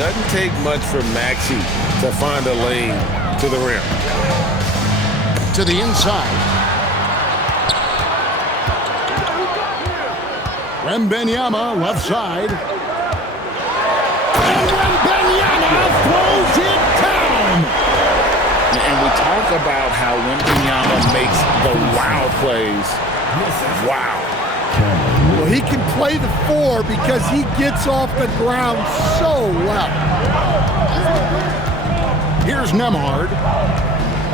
doesn't take much for Maxey to find a lane to the rim. To the inside. Wembanyama, left side. And Wembanyama throws it down! And we talk about how Wembanyama makes the wow plays. Wow. Well, he can play the 4 because he gets off the ground so well. Here's Nemhard.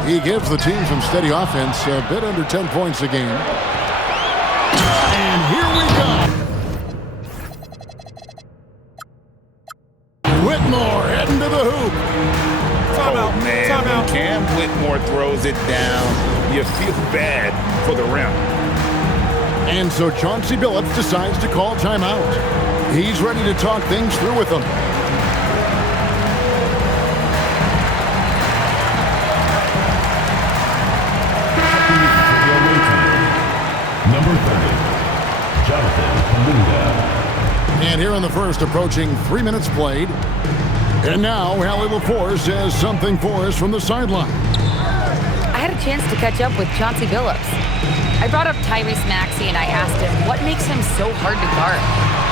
He gives the team some steady offense, a bit under 10 points a game. And here we go. Whitmore heading to the hoop. Oh, man, when Cam Whitmore throws it down, you feel bad for the rim. And so Chauncey Billups decides to call timeout. He's ready to talk things through with them. Number 30, Jonathan Kaminga. And here in the first, approaching 3 minutes played. And now, Hallie LaForce has something for us from the sideline. I had a chance to catch up with Chauncey Billups. I brought up Tyrese Maxey and I asked him what makes him so hard to guard.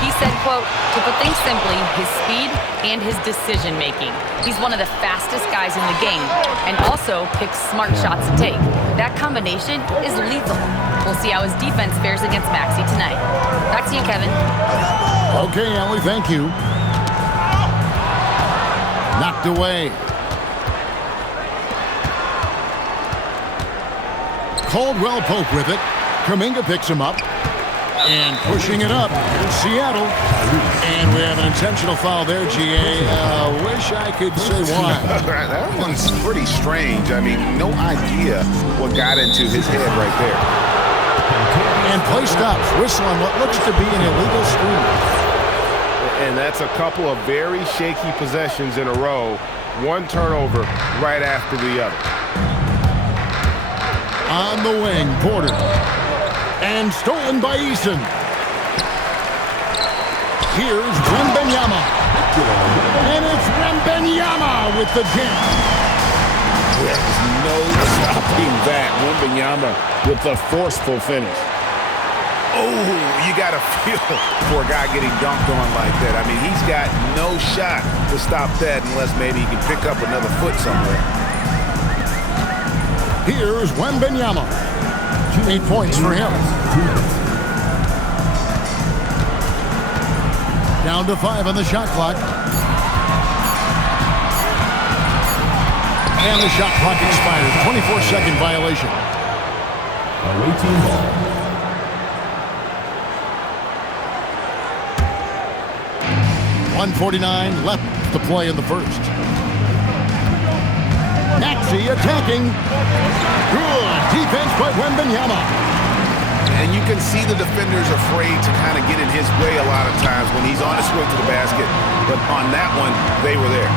He said, quote, to put things simply, his speed and his decision-making. He's one of the fastest guys in the game and also picks smart shots to take. That combination is lethal. We'll see how his defense fares against Maxey tonight. Back to you, Kevin. Okay, Allie, thank you. Knocked away. Caldwell Pope with it. Kuminga picks him up. And pushing it up. Here's Seattle. And we have an intentional foul there, GA. Wish I could say why. That one's pretty strange. I mean, no idea what got into his head right there. And play stops. Whistle on what looks to be an illegal screen. And that's a couple of very shaky possessions in a row. One turnover right after the other. On the wing, Porter. And stolen by Eason. Here's Wembanyama. And it's Wembanyama with the jam. There's no stopping that. Wembanyama with the forceful finish. Oh, you got to feel for a guy getting dunked on like that. I mean, he's got no shot to stop that unless maybe he can pick up another foot somewhere. Here's Wembanyama. 8 points for him. Down to 5 on the shot clock. And the shot clock expires. 24-second violation. Away team ball. 1:49 left to play in the first. Maxey attacking. Good defense by Wembanyama. And you can see the defenders afraid to kind of get in his way a lot of times when he's on his way to the basket. But on that one, they were there.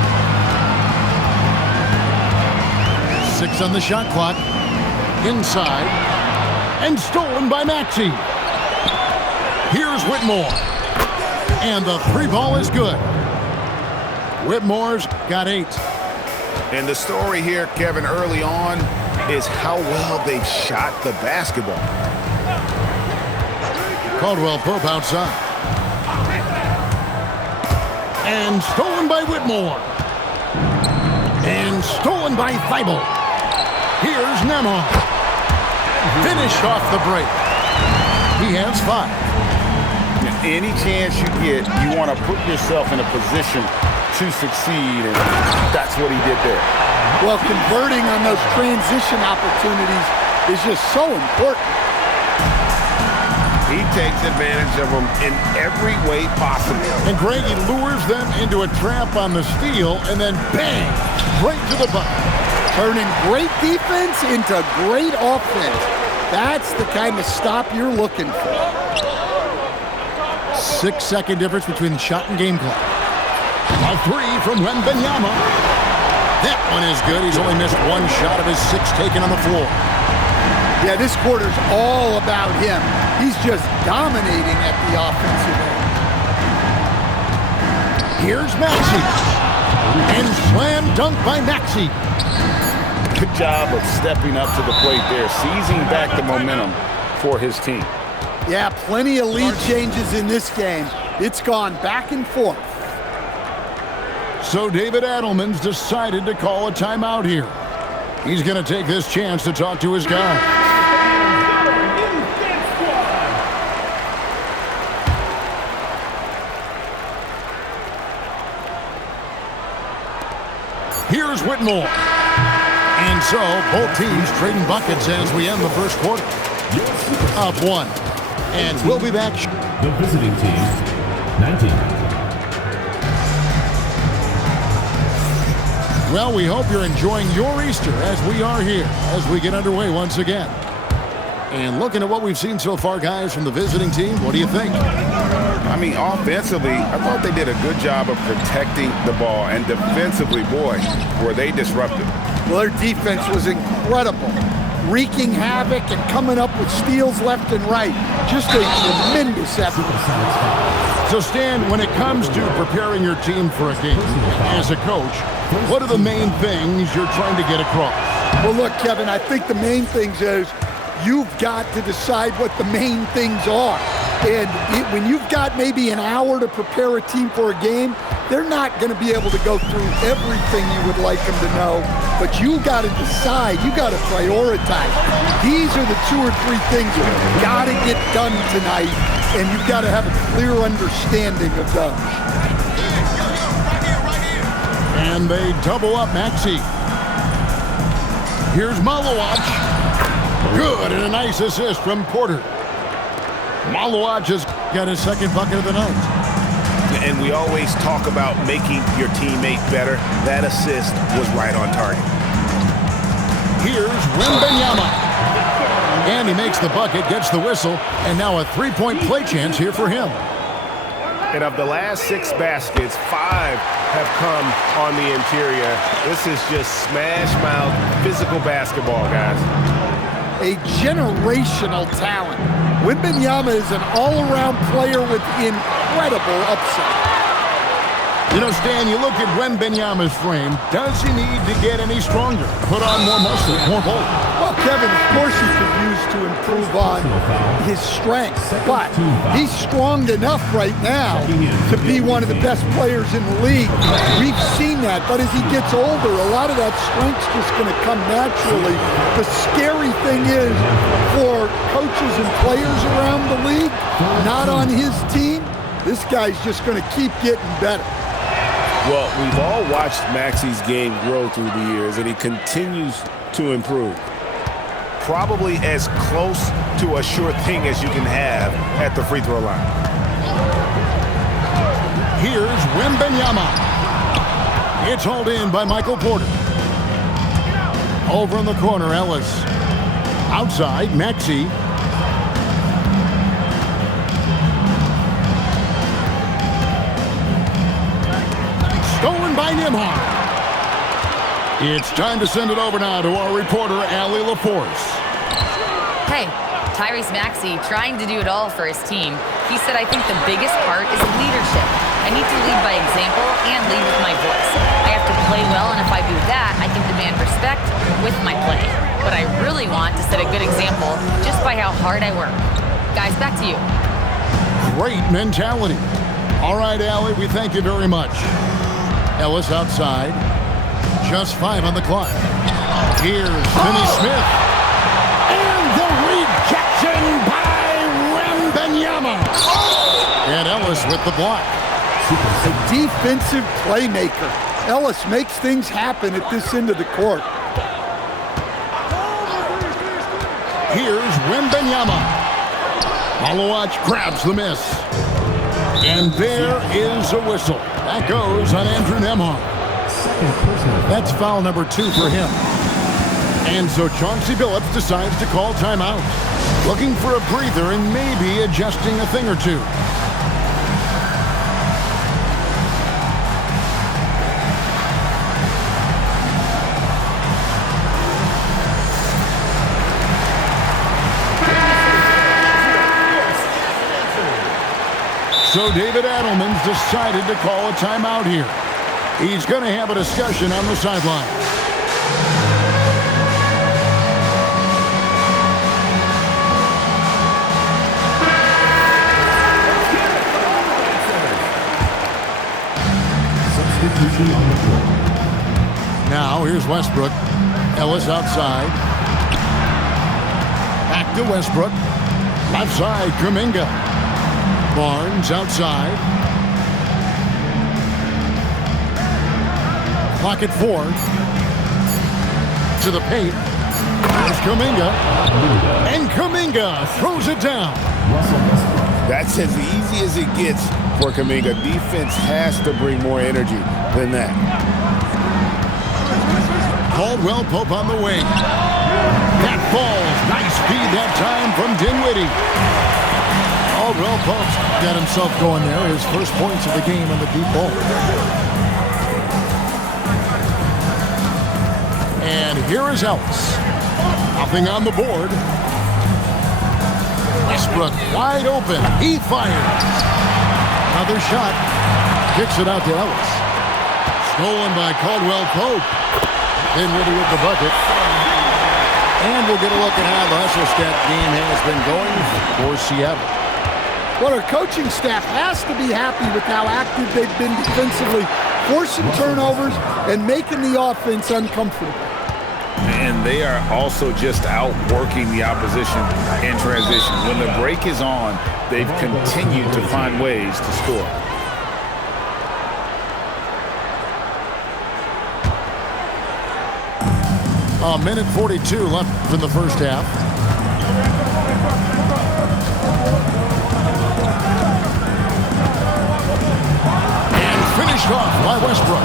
6 on the shot clock. Inside. And stolen by Maxey. Here's Whitmore. And the 3 ball is good. Whitmore's got 8. And the story here, Kevin, early on is how well they've shot the basketball. Caldwell Pope outside. And stolen by Whitmore. And stolen by Thibault. Here's Nemhard. Finished off the break. He has 5. Any chance you get, you want to put yourself in a position to succeed, and that's what he did there. Well, converting on those transition opportunities is just so important. He takes advantage of them in every way possible. And Greg, he lures them into a trap on the steal, and then bang, right to the bucket. Turning great defense into great offense. That's the kind of stop you're looking for. 6-second difference between the shot and game clock. A 3 from Wembanyama. That one is good. He's only missed 1 shot of his 6 taken on the floor. Yeah, this quarter's all about him. He's just dominating at the offensive end. Here's Maxey. And slam dunk by Maxey. Good job of stepping up to the plate there, seizing back the momentum for his team. Yeah, plenty of lead changes in this game. It's gone back and forth. So David Adelman's decided to call a timeout here. He's going to take this chance to talk to his guys. Here's Whitmore. And so, both teams trading buckets as we end the first quarter. Up one. And we'll be back. The visiting team, 19. Well, we hope you're enjoying your Easter as we are here as we get underway once again. And looking at what we've seen so far, guys, from the visiting team, what do you think? I mean, offensively, I thought they did a good job of protecting the ball. And defensively, boy, were they disruptive. Well, their defense was incredible, wreaking havoc and coming up with steals left and right. Just a tremendous effort. So, Stan, when it comes to preparing your team for a game, as a coach, what are the main things you're trying to get across? Well, look, Kevin, I think the main things is you've got to decide what the main things are. And when you've got maybe an hour to prepare a team for a game, they're not going to be able to go through everything you would like them to know. But you got to decide. You got to prioritize. These are the 2 or 3 things you've got to get done tonight, and you've got to have a clear understanding of those. And they double up Maxey. Here's Malawach. Good, and a nice assist from Porter. Malawach has got his second bucket of the night. And we always talk about making your teammate better. That assist was right on target. Here's Wembanyama. And he makes the bucket, gets the whistle, and now a 3-point play chance here for him. And of the last 6 baskets, 5 have come on the interior. This is just smash-mouth physical basketball, guys. A generational talent. Wembanyama is an all-around player with incredible upside. You know, Stan, you look at Wembanyama's frame. Does he need to get any stronger? Put on more muscle, more bulk? Well, Kevin, of course he could use to improve on his strength, but he's strong enough right now to be one of the best players in the league. We've seen that, but as he gets older, a lot of that strength's just going to come naturally. The scary thing is for coaches and players around the league, not on his team, this guy's just going to keep getting better. Well, we've all watched Maxey's game grow through the years, and he continues to improve. Probably as close to a sure thing as you can have at the free throw line. Here's Wembanyama. It's hauled in by Michael Porter. Over in the corner, Ellis. Outside, Maxey. Stolen by Nembhard. It's time to send it over now to our reporter, Allie LaForce. Hey, Tyrese Maxey trying to do it all for his team. He said, I think the biggest part is leadership. I need to lead by example and lead with my voice. I have to play well, and if I do that, I can demand respect with my play. But I really want to set a good example just by how hard I work. Guys, back to you. Great mentality. All right, Allie, we thank you very much. Ellis outside. Just 5 on the clock. Here's Finney Smith. And the rejection by Wembanyama. And Ellis with the block. A defensive playmaker. Ellis makes things happen at this end of the court. Here's Wembanyama. Malawach grabs the miss. And there is a whistle. That goes on Andrew Nembhard. That's foul number 2 for him. And so Chauncey Billups decides to call timeout. Looking for a breather and maybe adjusting a thing or two. So David Adelman's decided to call a timeout here. He's going to have a discussion on the sideline. Substitution on the floor. Now here's Westbrook. Ellis outside. Back to Westbrook. Left side, Kuminga. Barnes outside. Clock at 4. To the paint. There's Kuminga. And Kuminga throws it down. That's as easy as it gets for Kuminga. Defense has to bring more energy than that. Caldwell Pope on the wing. That falls. Nice feed that time from Dinwiddie. Caldwell Pope's got himself going there. His first points of the game on the deep ball. And here is Ellis. Nothing on the board. Westbrook wide open. He fires. Another shot. Kicks it out to Ellis. Stolen by Caldwell Pope. Dinwiddie with the bucket. And we'll get a look at how the hustle stat game has been going for Seattle. Well, our coaching staff has to be happy with how active they've been defensively, forcing turnovers and making the offense uncomfortable. And they are also just outworking the opposition in transition. When the break is on, they've continued to find ways to score. A minute 42 left in the first half. And finished off by Westbrook.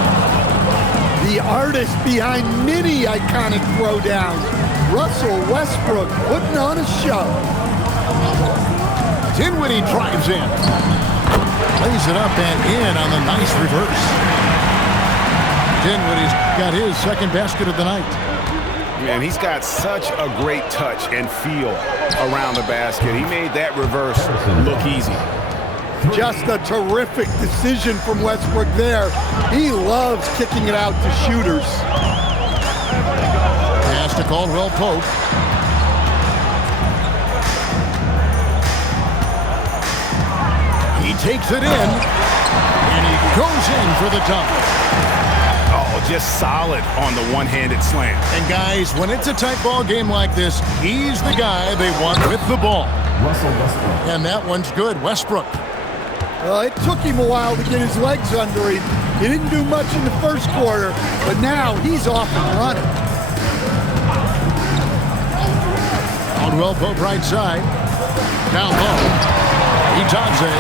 The artist behind many iconic throwdowns, Russell Westbrook, putting on a show. Dinwiddie drives in. Lays it up and in on the nice reverse. Dinwiddie's got his second basket of the night. And he's got such a great touch and feel around the basket. He made that reverse look easy. Just a terrific decision from Westbrook there. He loves kicking it out to shooters. Pass to Caldwell Pope. He takes it in, and he goes in for the dunk. Oh, just solid on the one-handed slam. And guys, when it's a tight ball game like this, he's the guy they want with the ball. And that one's good. Westbrook. It took him a while to get his legs under him. He didn't do much in the first quarter, but now he's off and running. Caldwell Pope right side. Down low. Itaze.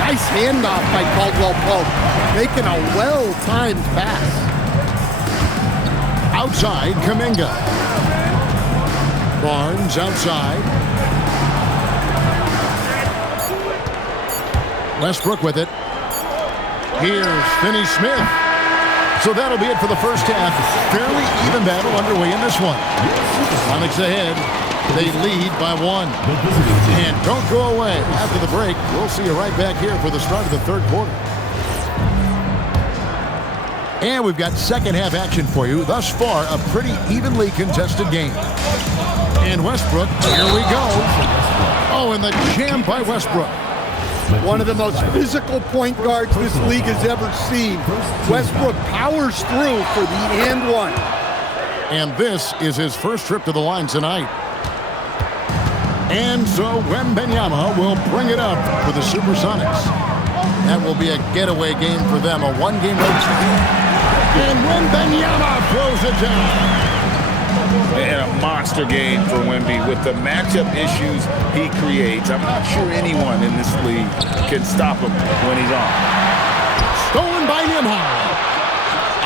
Nice handoff by Caldwell Pope, making a well-timed pass. Outside, Kuminga. Barnes outside. Westbrook with it. Here's Finney-Smith. So that'll be it for the first half. Fairly even battle underway in this one. Sonics ahead. They lead by 1. And don't go away. After the break, we'll see you right back here for the start of the third quarter. And we've got second half action for you. Thus far, a pretty evenly contested game. And Westbrook, here we go. Oh, and the jam by Westbrook. One of the most physical point guards this league has ever seen. Westbrook powers through for the and one. And this is his first trip to the line tonight. And so Wembanyama will bring it up for the Supersonics. That will be a getaway game for them, a one-game road trip. And Wembanyama throws it down. And a monster game for Wemby with the matchup issues he creates. I'm not sure anyone in this league can stop him when he's on. Stolen by Nembhard.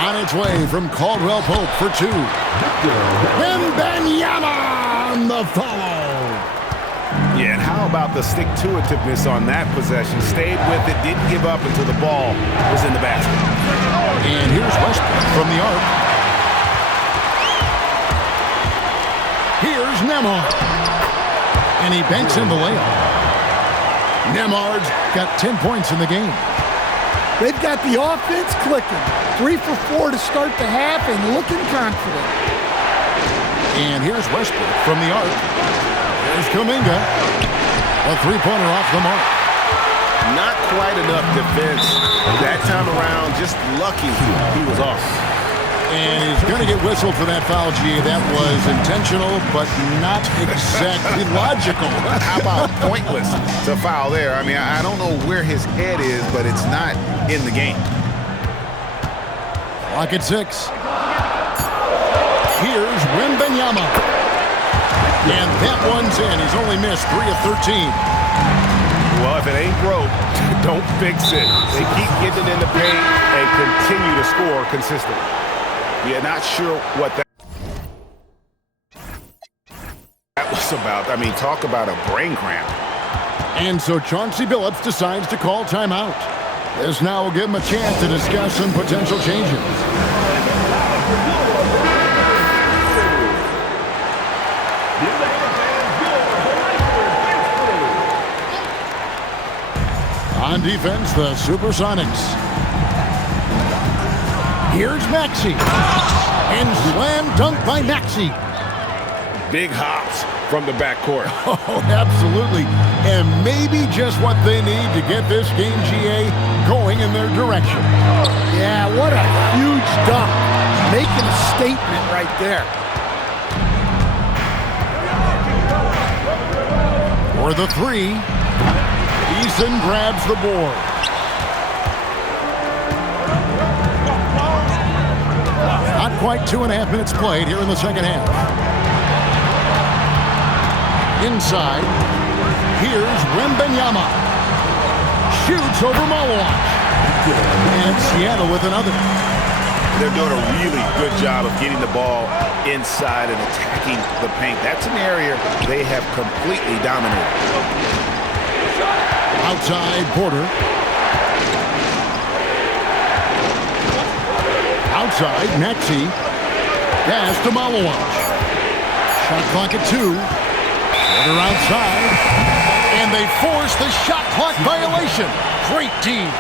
On its way from Caldwell Pope for 2. Wembanyama on the follow. Yeah, and how about the stick-to-itiveness on that possession? Stayed with it, didn't give up until the ball was in the basket. And here's Westbrook from the arc. Here's Nembhard. And he banks in the layup. Nembhard's got 10 points in the game. They've got the offense clicking. 3 for 4 to start the half and looking confident. And here's Westbrook from the arc. There's Kuminga. A three-pointer off the mark. Not quite enough defense that time around. Just lucky he was off. And he's going to get whistled for that foul, G. That was intentional, but not exactly logical. How about pointless to foul there? I mean, I don't know where his head is, but it's not in the game. Clock at 6. Here's Wembanyama. And that one's in. He's only missed 3 of 13. Well, if it ain't broke, don't fix it. They keep getting in the paint and continue to score consistently. Yeah, not sure what that was about. I mean, talk about a brain cramp. And so Chauncey Billups decides to call timeout. This now will give him a chance to discuss some potential changes. On defense, the Supersonics. Here's Maxey. And slam dunk by Maxey. Big hops from the backcourt. Oh, absolutely. And maybe just what they need to get this game, GA, going in their direction. Yeah, what a huge dunk. Making a statement right there. For the 3, Eason grabs the board. Not quite 2.5 minutes played here in the second half. Inside, here's Wembanyama. Shoots over Malawach. And Seattle with another. They're doing a really good job of getting the ball inside and attacking the paint. That's an area they have completely dominated. Outside, Porter. Outside, Maxey. Pass to Malawach. Shot clock at 2. Porter outside. And they force the shot clock violation. Great team.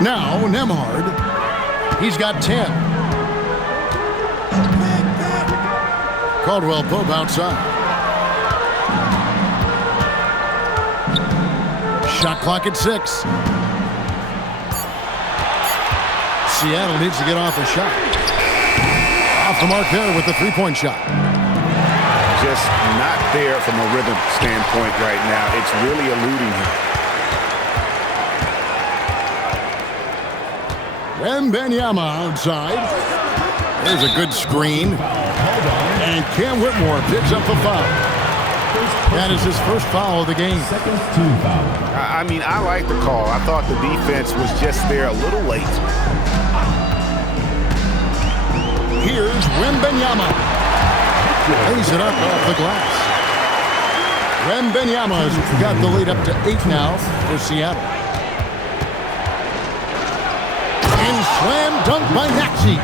Now, Nembhard. He's got 10. Caldwell Pope outside. Shot clock at 6. Seattle needs to get off a shot. Off the mark there with the three-point shot. Just not there from a rhythm standpoint right now. It's really eluding him. Wembanyama outside. There's a good screen. And Cam Whitmore picks up the foul. That is his first foul of the game. I mean, I like the call. I thought the defense was just there a little late. Here's Wembanyama. Lays it up off the glass. Wembanyama's got the lead up to 8 now for Seattle. And slam dunk by Maxey.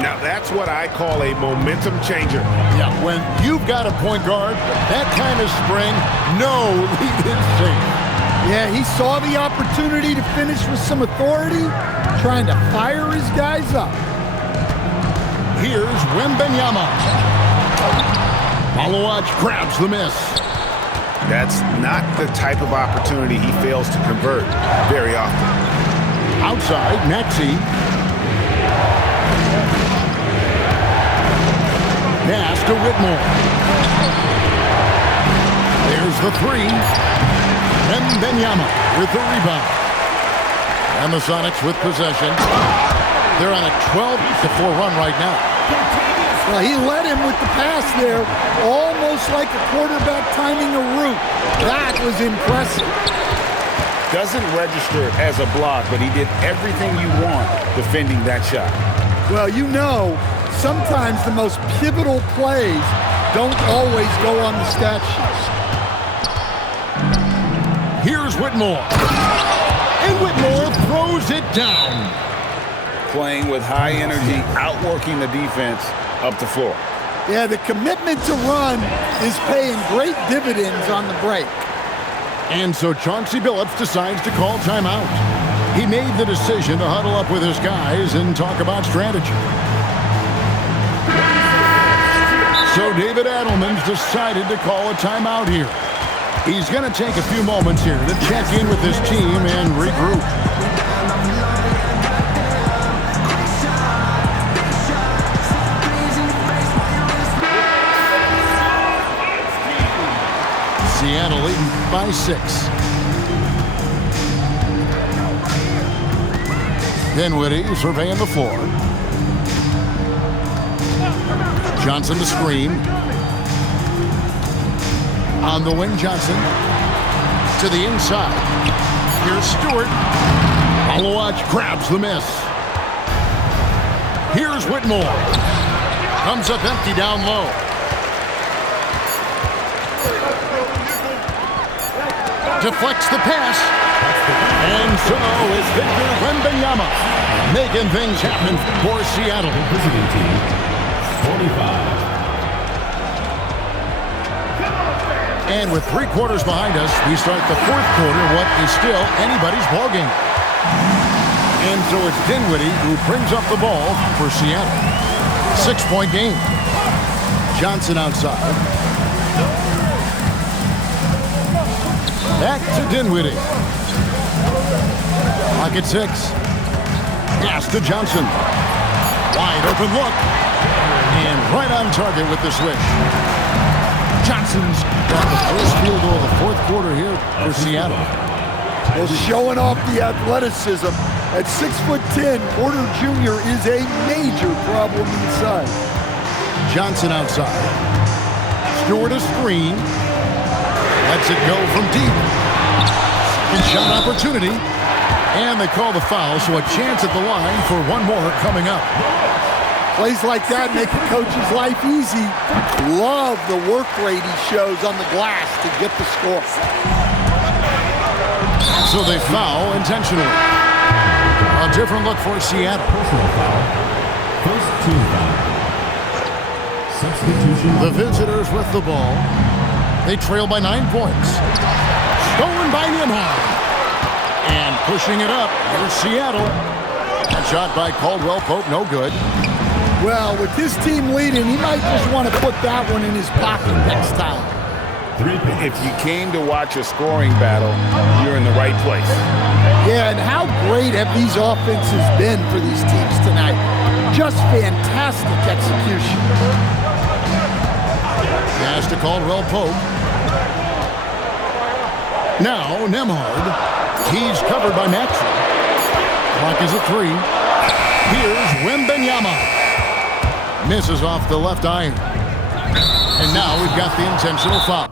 Now, that's what I call a momentum changer. Yeah, when you've got a point guard, that kind of spring, no lead is safe. Yeah, he saw the opportunity to finish with some authority, trying to fire his guys up. Here's Wembanyama. Malawach grabs the miss. That's not the type of opportunity he fails to convert very often. Outside, Maxey. Pass to Whitmore. There's the 3. Wembanyama with the rebound. And the Sonics with possession. They're on a 12-4 run right now. Well, he led him with the pass there, almost like a quarterback timing a route. That was impressive. Doesn't register as a block, but he did everything you want defending that shot. Well, you know, sometimes the most pivotal plays don't always go on the stat sheets. Here's Whitmore. And Whitmore throws it down. Playing with high energy, outworking the defense up the floor. Yeah, the commitment to run is paying great dividends on the break. And so Chauncey Billups decides to call timeout. He made the decision to huddle up with his guys and talk about strategy. So David Adelman's decided to call a timeout here. He's going to take a few moments here to check in with his team and regroup. Seattle leading by 6. Dinwiddie surveying the floor. Johnson to screen. On the wing, Johnson to the inside. Here's Stewart. Malawach grabs the miss. Here's Whitmore. Comes up empty down low. Deflects the pass. And so is Victor Wembanyama making things happen for Seattle. Visiting team, 45. And with 3 quarters behind us, we start the 4th quarter, what is still anybody's ballgame. And so it's Dinwiddie who brings up the ball for Seattle. 6-point game. Johnson outside. Back to Dinwiddie. Clock at 6. Pass to Johnson. Wide open look. And right on target with the switch. Johnson's got the first field goal of the 4th quarter here for Seattle. Well, showing off the athleticism. At 6'10", Porter Jr. is a major problem inside. Johnson outside. Stewart a screen. Lets it go from deep. And shot opportunity. And they call the foul, so a chance at the line for one more coming up. Plays like that make a coach's life easy. Love the work rate he shows on the glass to get the score. So they foul intentionally. A different look for Seattle. Personal foul. First team foul. Substitution. The visitors with the ball. They trail by 9 points. Stolen by Nembhard. And pushing it up, here's Seattle. A shot by Caldwell Pope, no good. Well, with his team leading, he might just want to put that one in his pocket next time. If you came to watch a scoring battle, you're in the right place. Yeah, and how great have these offenses been for these teams tonight? Just fantastic execution. Pass to Caldwell Pope. Now, Nembhard. He's covered by Maxey. Clock is at 3. Here's Wembanyama. Misses off the left iron. And now we've got the intentional foul.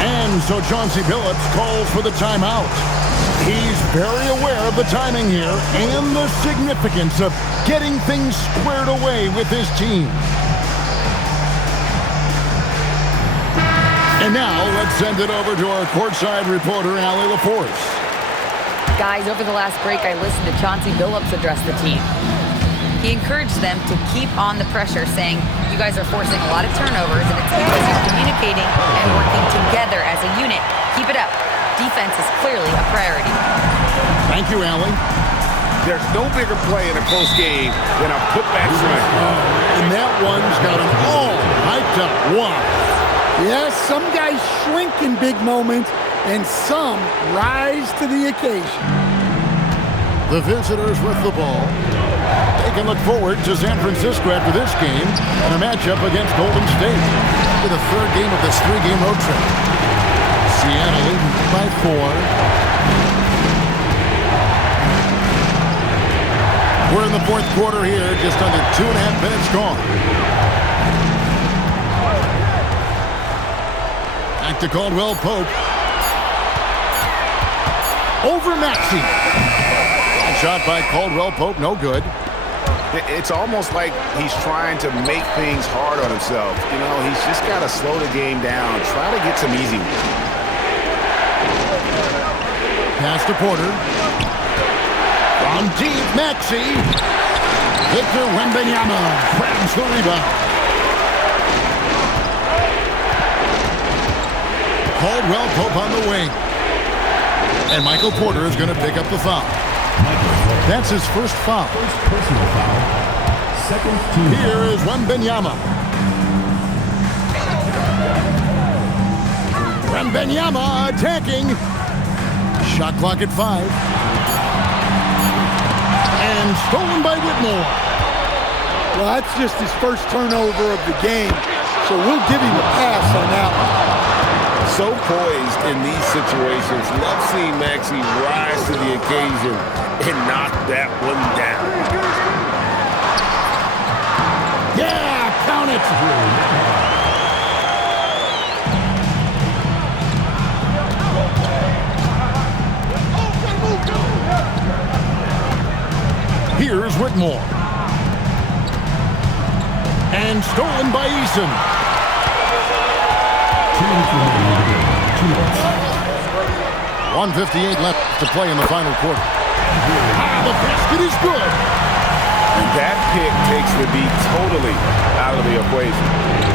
And so Chauncey Billups calls for the timeout. He's very aware of the timing here and the significance of getting things squared away with his team. And now let's send it over to our courtside reporter, Allie LaForce. Guys, over the last break, I listened to Chauncey Billups address the team. He encouraged them to keep on the pressure, saying, you guys are forcing a lot of turnovers, and it's because you're communicating and working together as a unit. Keep it up. Defense is clearly a priority. Thank you, Allie. There's no bigger play in a close game than a putback three. And that one's got an all hyped up. Wow. Yes, some guys shrink in big moments, and some rise to the occasion. The visitors with the ball. They can look forward to San Francisco after this game and a matchup against Golden State for the 3rd game of this 3-game road trip. Seattle leading by 4. We're in the 4th quarter here, just under 2.5 minutes gone. Back to Caldwell Pope. Over Maxey. A shot by Caldwell Pope, no good. It's almost like he's trying to make things hard on himself. You know, he's just got to slow the game down, try to get some easy ones. Pass to Porter. On deep, Maxey. Victor Wembanyama grabs the rebound. Caldwell Pope on the wing. And Michael Porter is going to pick up the foul. That's his first foul. First personal foul. Second team. Here is Wembanyama. Wembanyama attacking. Shot clock at 5. And stolen by Whitmore. Well, that's just his first turnover of the game, so we'll give him a pass on that one. So poised in these situations. Love seeing Maxey rise to the occasion and knock that one down. Yeah, count it. Here's Whitmore. And stolen by Eason. 1:58 left to play in the final quarter. The basket is good. And that pick takes the beat totally out of the equation.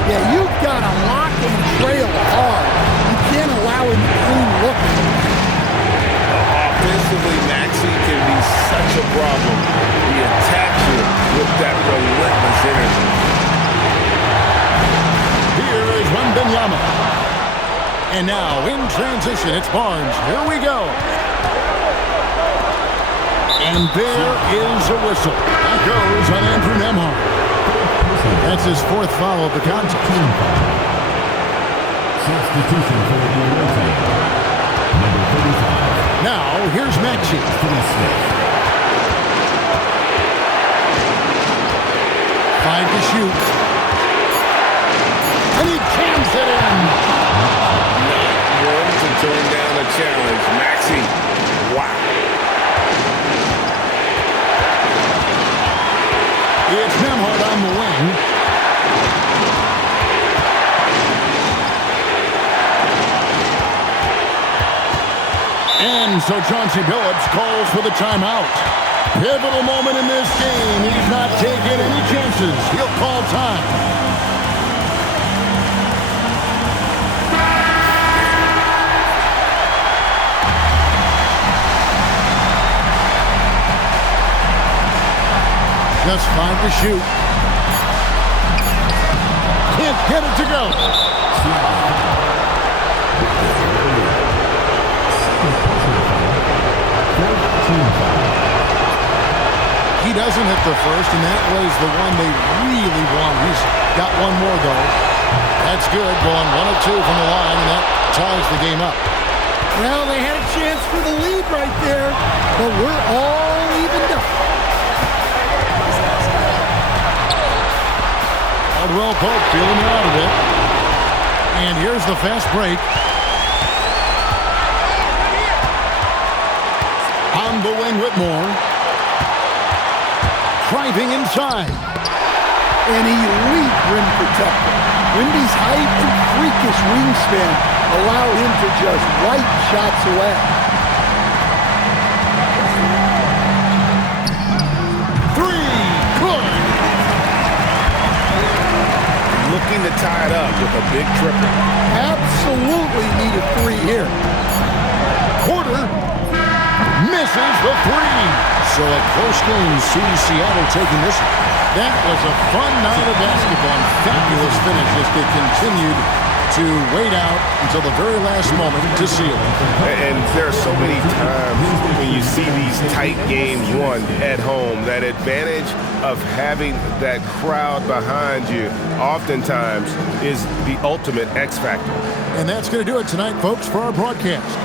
Yeah, you've got to lock and trail hard. You can't allow him to clean look. Offensively, Maxey can be such a problem. He attacks you with that relentless energy. Here is Wembanyama. And now, in transition, it's Barnes. Here we go. And there is a whistle. That goes on Andrew Nembhard. That's his fourth foul of the contest. Substitution for the rotating. Number 35. Now, here's Maxey. 5 to shoot. And he jams it in. One to turn down a challenge. Maxey, wow. It's Nembhard on the wing. And so Chauncey Billups calls for the timeout. Pivotal moment in this game. He's not taking any chances. He'll call time. Just 5 to shoot. Can't get it to go. He doesn't hit the first, and that was the one they really want. He's got one more, though. That's good, going 1 of 2 from the line, and that ties the game up. Well, they had a chance for the lead right there, but we're all evened up. Caldwell Pope feeling it out of it. And here's the fast break. On the wing, Whitmore. Driving inside. An elite rim protector. Wemby's height and freakish wingspan allow him to just wipe shots away. Looking to tie it up with a big triple. Absolutely need a 3 here. Porter misses the 3. So a close game sees Seattle taking this. That was a fun night of basketball. Fabulous finish as they continued to wait out until the very last moment to seal it. And there are so many times when you see these tight games won at home, that advantage of having that crowd behind you oftentimes is the ultimate X factor. And that's going to do it tonight, folks, for our broadcast.